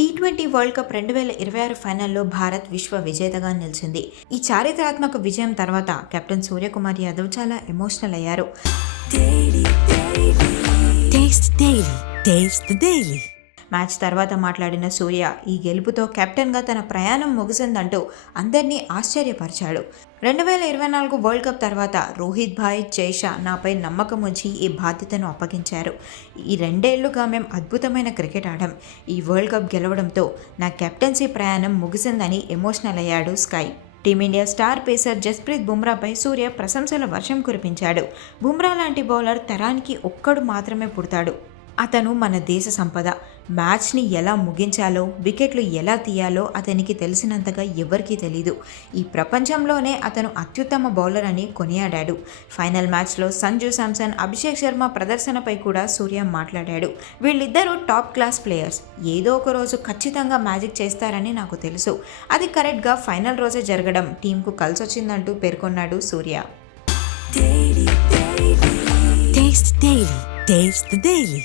T20 world cup 2026 ఫైనల్లో భారత్ విశ్వ విజేతగా నిలిచింది. ఈ చారిత్రాత్మక విజయం తర్వాత కెప్టెన్ సూర్యకుమార్ యాదవ్ చాలా ఎమోషనల్ అయ్యారు. మ్యాచ్ తర్వాత మాట్లాడిన సూర్య ఈ గెలుపుతో కెప్టెన్గా తన ప్రయాణం ముగిసిందంటూ అందరినీ ఆశ్చర్యపరిచాడు. 2024 వరల్డ్ కప్ తర్వాత రోహిత్ భాయ్, జైషా నాపై నమ్మకం ఉంచి ఈ బాధ్యతను అప్పగించారు. ఈ 2 ఏళ్లుగా మేం అద్భుతమైన క్రికెట్ ఆడాం. ఈ వరల్డ్ కప్ గెలవడంతో నా కెప్టెన్సీ ప్రయాణం ముగిసిందని ఎమోషనల్ అయ్యాడు Sky. Team India star pacer Jasprit బుమ్రాపై సూర్య ప్రశంసల వర్షం కురిపించాడు. బుమ్రా లాంటి బౌలర్ తరానికి ఒక్కడు మాత్రమే పుడతాడు. అతను మన దేశ సంపద. మ్యాచ్ని ఎలా ముగించాలో, వికెట్లు ఎలా తీయాలో అతనికి తెలిసినంతగా ఎవరికీ తెలీదు. ఈ ప్రపంచంలోనే అతను అత్యుత్తమ బౌలర్ అని కొనియాడాడు. ఫైనల్ మ్యాచ్లో సంజు శాంసన్, అభిషేక్ శర్మ ప్రదర్శనపై కూడా సూర్య మాట్లాడాడు. వీళ్ళిద్దరూ టాప్ క్లాస్ ప్లేయర్స్. ఏదో ఒక రోజు ఖచ్చితంగా మ్యాజిక్ చేస్తారని నాకు తెలుసు. అది కరెక్ట్గా ఫైనల్ రోజే జరగడం టీంకు కలిసొచ్చిందంటూ పేర్కొన్నాడు సూర్య. Taste the Daily.